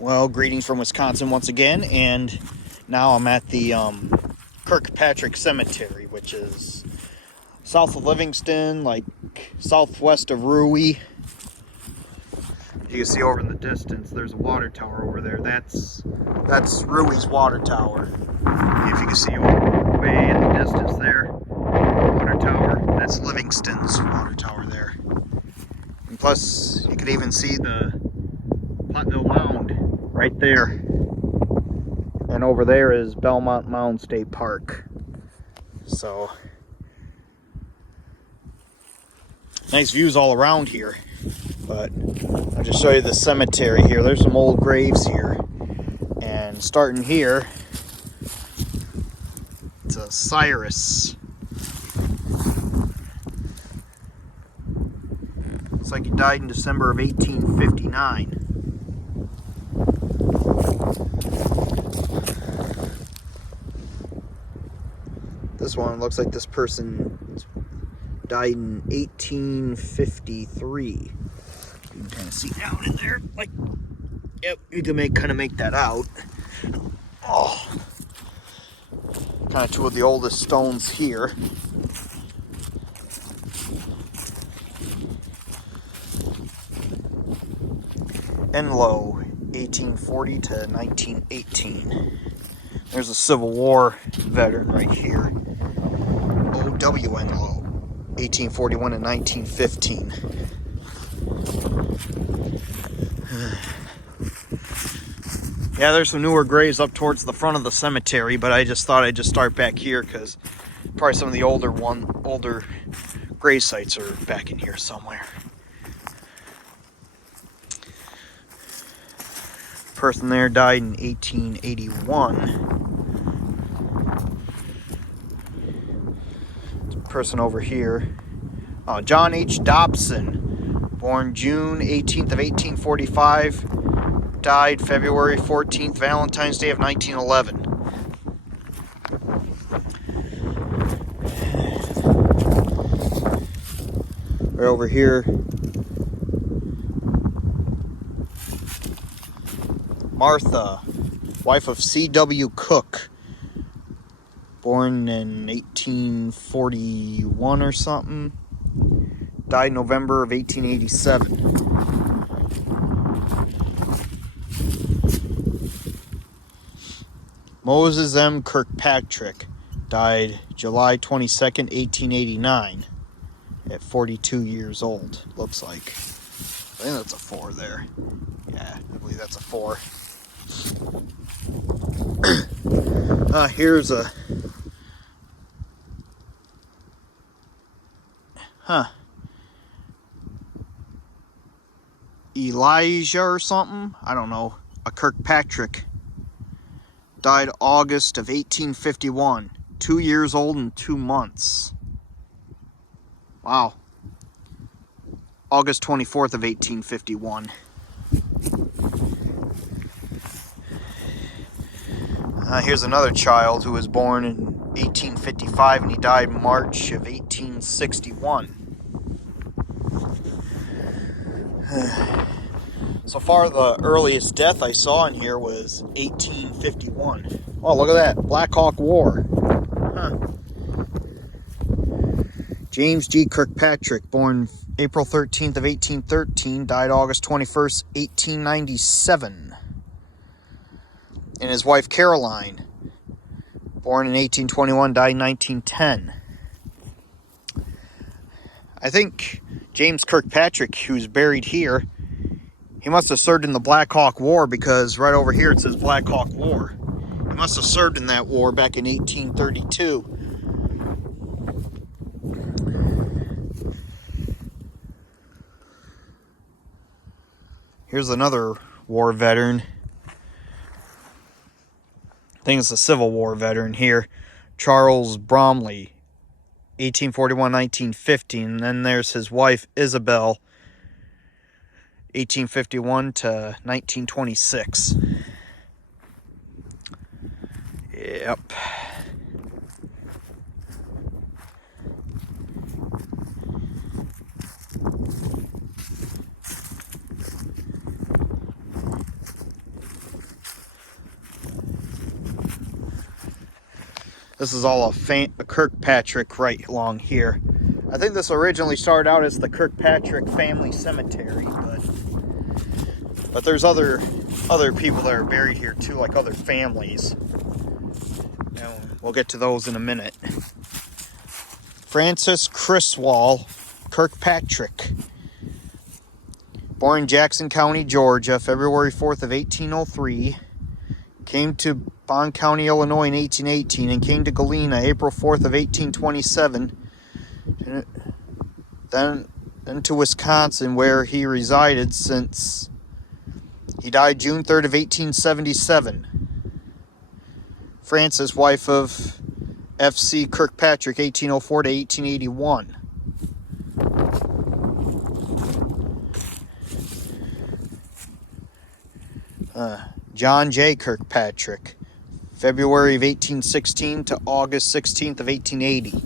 Well, greetings from Wisconsin once again, and now I'm at the Kirkpatrick Cemetery, which is south of Livingston, like southwest of Rewey. You can see over in the distance, there's a water tower over there. That's Rewey's water tower. If you can see way in the distance there, water tower. That's Livingston's water tower there. And plus, you could even see the Pottville Mound right there. And over there is Belmont Mound State Park. So, nice views all around here. But I'll just show you the cemetery here. There's some old graves here. And starting here, it's a Cyrus. Looks like he died in December of 1859. This one looks like this person died in 1853. You can kind of see down in there, like, yep, you can kind of make that out. Oh, kind of two of the oldest stones here. Enlow, 1840 to 1918. There's a Civil War veteran right here. O.W. Enlow, 1841 to 1915. Yeah, there's some newer graves up towards the front of the cemetery, but I just thought I'd just start back here because probably some of the older grave sites are back in here somewhere. Person there died in 1881. Person over here, John H. Dobson, born June 18th of 1845, died February 14th, Valentine's Day of 1911. Right over here, Martha, wife of C.W. Cook, born in 1841 or something, died November of 1887. Moses M. Kirkpatrick, died July 22nd, 1889, at 42 years old, looks like. I think that's a 4 there. Yeah, I believe that's a 4. Here's a... Elijah or something? I don't know. A Kirkpatrick. Died August of 1851. 2 years old and 2 months. Wow. August 24th of 1851. Here's another child who was born in 1855 and he died March of 1861. So far, the earliest death I saw in here was 1851. Oh, look at that. Black Hawk War. James G. Kirkpatrick, born April 13th of 1813, died August 21st, 1897. And his wife Caroline, born in 1821, died in 1910. I think James Kirkpatrick, who's buried here, he must have served in the Black Hawk War because right over here it says Black Hawk War. He must have served in that war back in 1832. Here's another war veteran. I think it's a Civil War veteran here. Charles Bromley, 1841-1915. And then there's his wife, Isabel, 1851 to 1926. Yep. This is all a Kirkpatrick right along here. I think this originally started out as the Kirkpatrick family cemetery, but there's other people that are buried here too, like other families. And we'll get to those in a minute. Francis Criswell Kirkpatrick, born in Jackson County, Georgia, February 4th of 1803. Came to Bond County, Illinois in 1818 and came to Galena April 4th of 1827. Then to Wisconsin, where he resided since he died June 3rd of 1877. Frances, wife of F.C. Kirkpatrick, 1804 to 1881. John J. Kirkpatrick, February of 1816 to August 16th of 1880.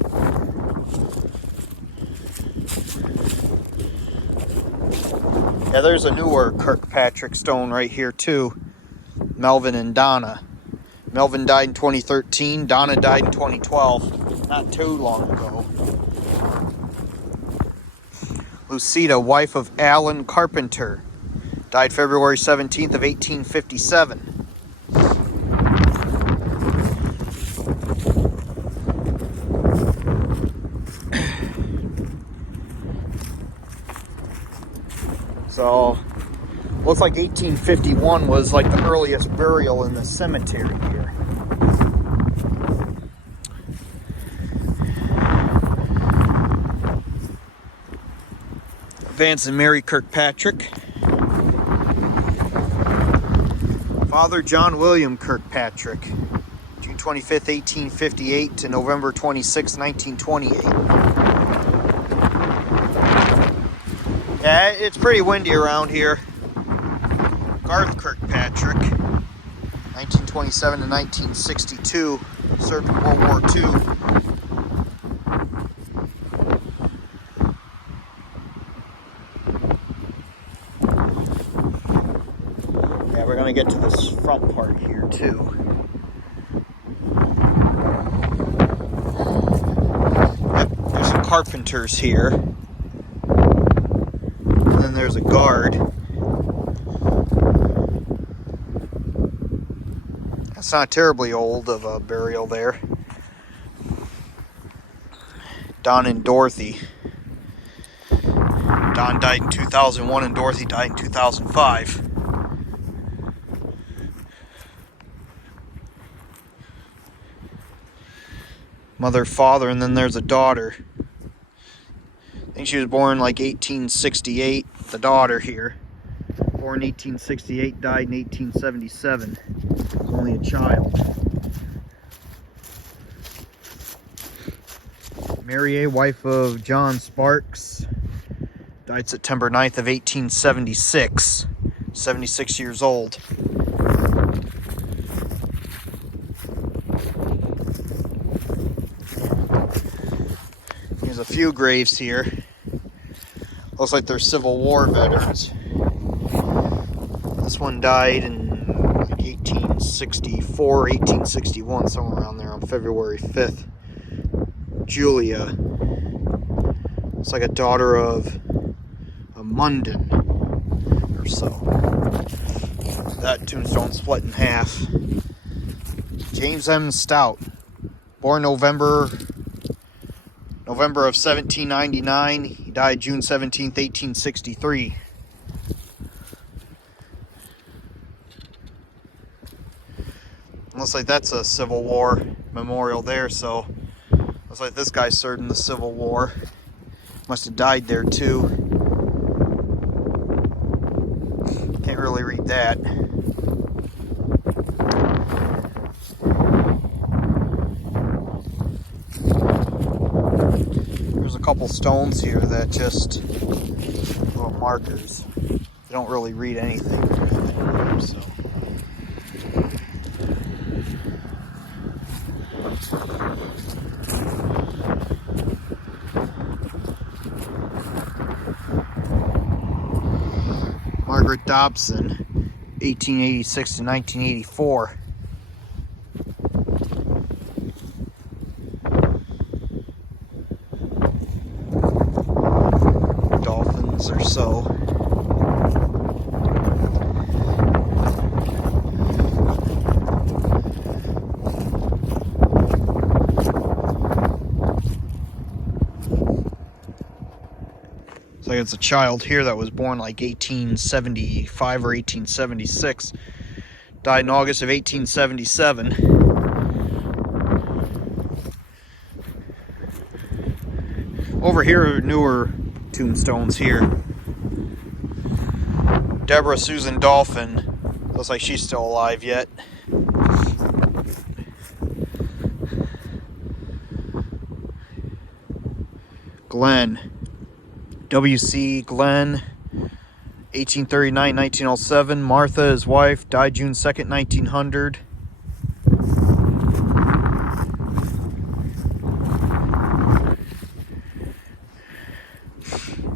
Yeah, there's a newer Kirkpatrick stone right here too. Melvin and Donna. Melvin died in 2013. Donna died in 2012. Not too long ago. Lucida, wife of Alan Carpenter. Died February 17th of 1857. So, looks like 1851 was like the earliest burial in the cemetery here. Vance and Mary Kirkpatrick. Father John William Kirkpatrick, June 25th, 1858 to November 26th, 1928. Yeah, it's pretty windy around here. Garth Kirkpatrick, 1927 to 1962, served in World War II. Yeah, we're going to get to this front part here too. Yep, there's some carpenters here. And then there's a guard. That's not terribly old of a burial there. Don and Dorothy. Don died in 2001 and Dorothy died in 2005. Mother, father, and then there's a daughter. I think she was born like 1868, the daughter here. Born 1868, died in 1877. Was only a child. Mary A., wife of John Sparks, died September 9th of 1876. 76 years old. There's a few graves here. Looks like they're Civil War veterans. This one died in like 1864, 1861, somewhere around there on February 5th. Julia. It's like a daughter of a Munden or so. That tombstone split in half. James M. Stout. Born November of 1799. He died June 17th, 1863. Looks like that's a Civil War memorial there, so looks like this guy served in the Civil War. Must have died there too. Can't really read that. There's a couple stones here that just little markers. They don't really read anything. So. Margaret Dobson, 1886 to 1984. like it's a child here that was born like 1875 or 1876. Died in August of 1877. Over here are newer tombstones here. Deborah Susan Dolphin. Looks like she's still alive yet. Glenn. W.C. Glenn. 1839-1907. Martha, his wife, died June 2nd, 1900.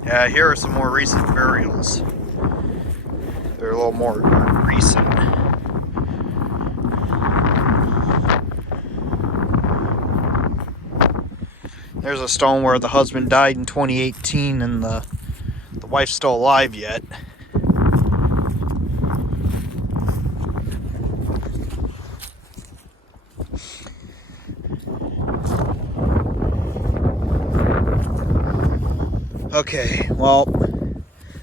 Yeah, here are some more recent burials. They're a little more recent. There's a stone where the husband died in 2018 and the wife's still alive yet. Okay, well,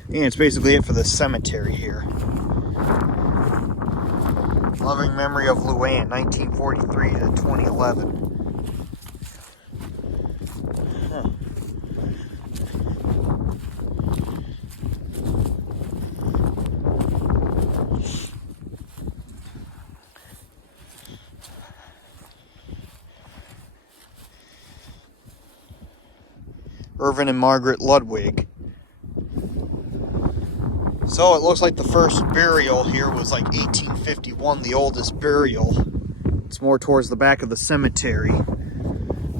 it's basically it for the cemetery here. Loving memory of Luann, 1943 to 2011. Huh. Irvin and Margaret Ludwig. So it looks like the first burial here was like 1851, the oldest burial. It's more towards the back of the cemetery.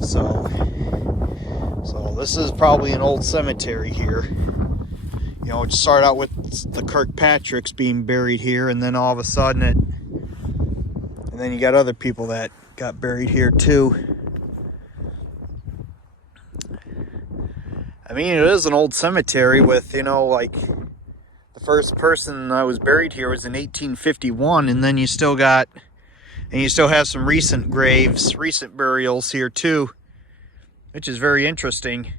So this is probably an old cemetery here. You know, it started out with the Kirkpatricks being buried here, and then all of a sudden and then you got other people that got buried here too. I mean, it is an old cemetery with, you know, like the first person that was buried here was in 1851, and then you still have some recent graves, recent burials here too, which is very interesting.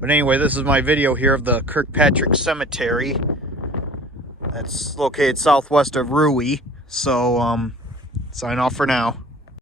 But anyway, this is my video here of the Kirkpatrick Cemetery. That's located southwest of Rewey. So, sign off for now.